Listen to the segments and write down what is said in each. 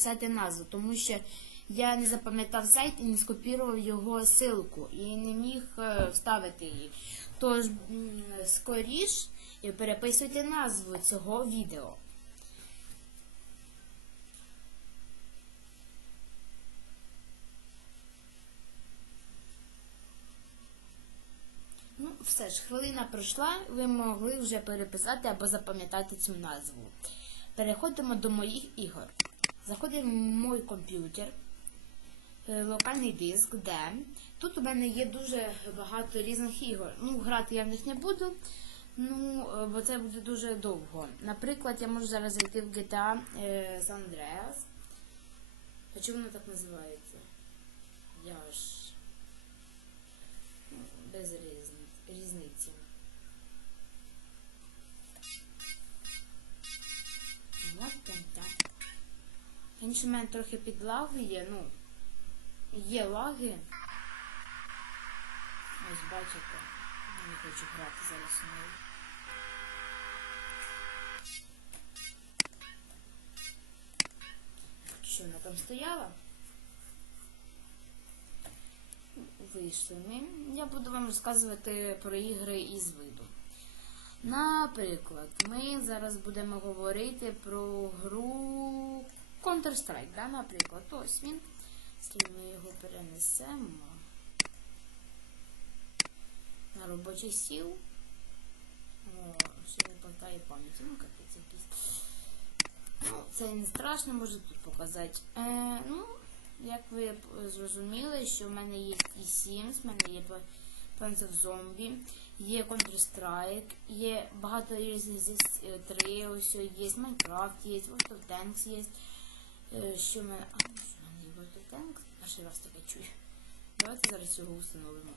переписати назву, тому що я не запам'ятав сайт і не скопірував його ссылку і не міг е, вставити її. Тож скоріш переписуйте назву цього відео. Ну, все ж, хвилина пройшла, ви могли вже переписати або запам'ятати цю назву. Переходимо до моїх ігор. Заходимо в мій комп'ютер, е, локальний диск, де тут у мене є дуже багато різних ігор. Ну, грати я в них не буду, ну, е, бо це буде дуже довго. Наприклад, я можу зараз зайти в GTA е, San Andreas. А чому воно так називається? Я ж В мене трохи підлагує, ну, є лаги. Ось бачите, не хочу грати зараз у неї. Що вона там стояла? Вийшли ми. Я буду вам розказувати про ігри із виду. Наприклад, ми зараз будемо говорити про гру Counter-Strike, да, наприклад. Ось він. Якщо ми його перенесемо на робочий стіл. О, ще не повтає пам'яті. Ну, капець якийсь. Ну, це не страшно, можу тут показати. Е, ну, як ви зрозуміли, що в мене є і Sims, в мене є of Zombie, є Counter-Strike, є багато різних зі с- е, ось є Minecraft, є World of Tanks, є. Е, Що в мене. А, що в мене є World of Tanks? Перший раз таке чую. Давайте зараз його установимо.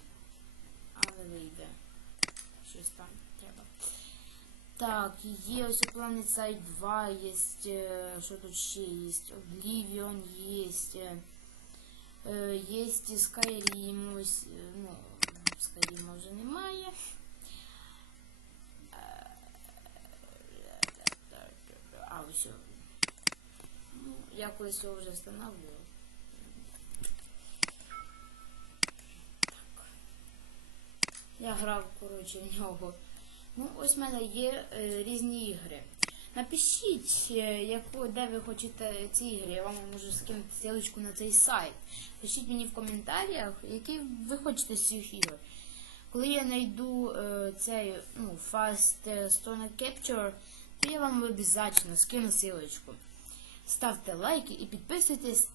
Але вийде. Щось там треба. Так, є ось Planet Side 2, є, е, що тут ще є? Oblivion є, е, е, є і Skyrim, ось, е, ну, Skyrim вже немає. Е, А, ось. я колись його вже встановлював. Я грав, коротше, в нього. Ну, ось в мене є е, різні ігри. Напишіть, е, яку, де ви хочете ці ігри. Я вам можу скинути ссылочку на цей сайт. Пишіть мені в коментарях, які ви хочете з цих ігор. Коли я знайду е, цей ну, Fast е, Stone Capture, то я вам обов'язково скину ссылочку. Ставте лайки і підписуйтесь